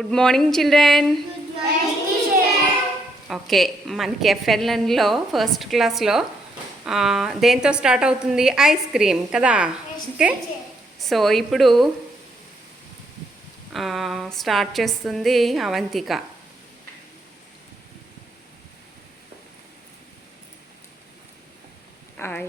Good morning children. Okay, మనకి ఎఫ్ఎల్ఎన్లో ఫస్ట్ క్లాస్లో దేంతో స్టార్ట్ అవుతుంది? ఐస్ క్రీమ్ కదా. ఓకే, సో ఇప్పుడు స్టార్ట్ చేస్తుంది అవంతిక. ఐ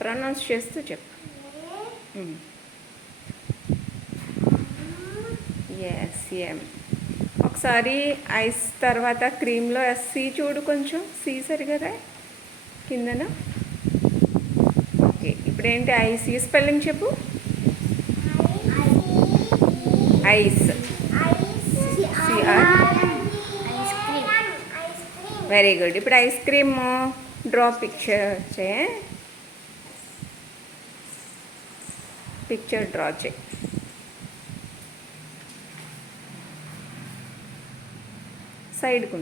ప్రొనౌన్స్ చేస్తూ చెప్పు. ఎస్ఎం. ఒకసారి ఐస్ తర్వాత క్రీమ్లో సి చూడు, కొంచెం సి సరిగా కిందన. ఓకే, ఇప్పుడు ఏంటి ఐస్ స్పెల్లింగ్ చెప్పు. Ice, very good. ఇప్పుడు ice cream draw picture draw చేయి. సైడ్కు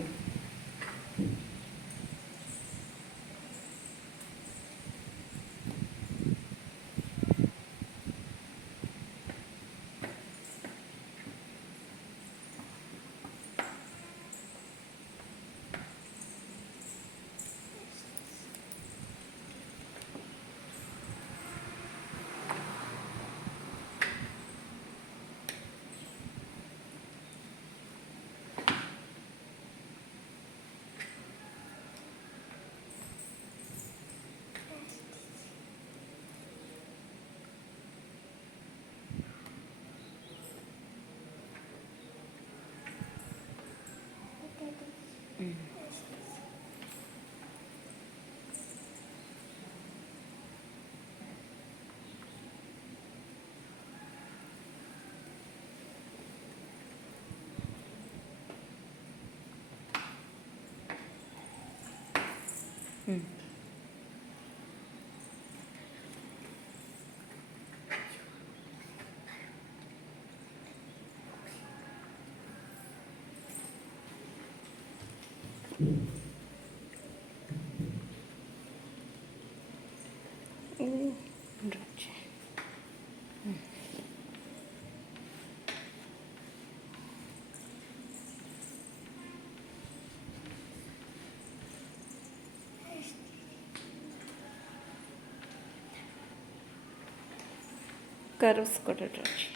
కర్వ్స్ కూడా డ్రా చేయి.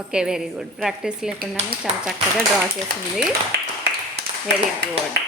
Okay, very good. ప్రాక్టీస్ లేకుండానే చాలా చక్కగా డ్రా చేసింది. Very good.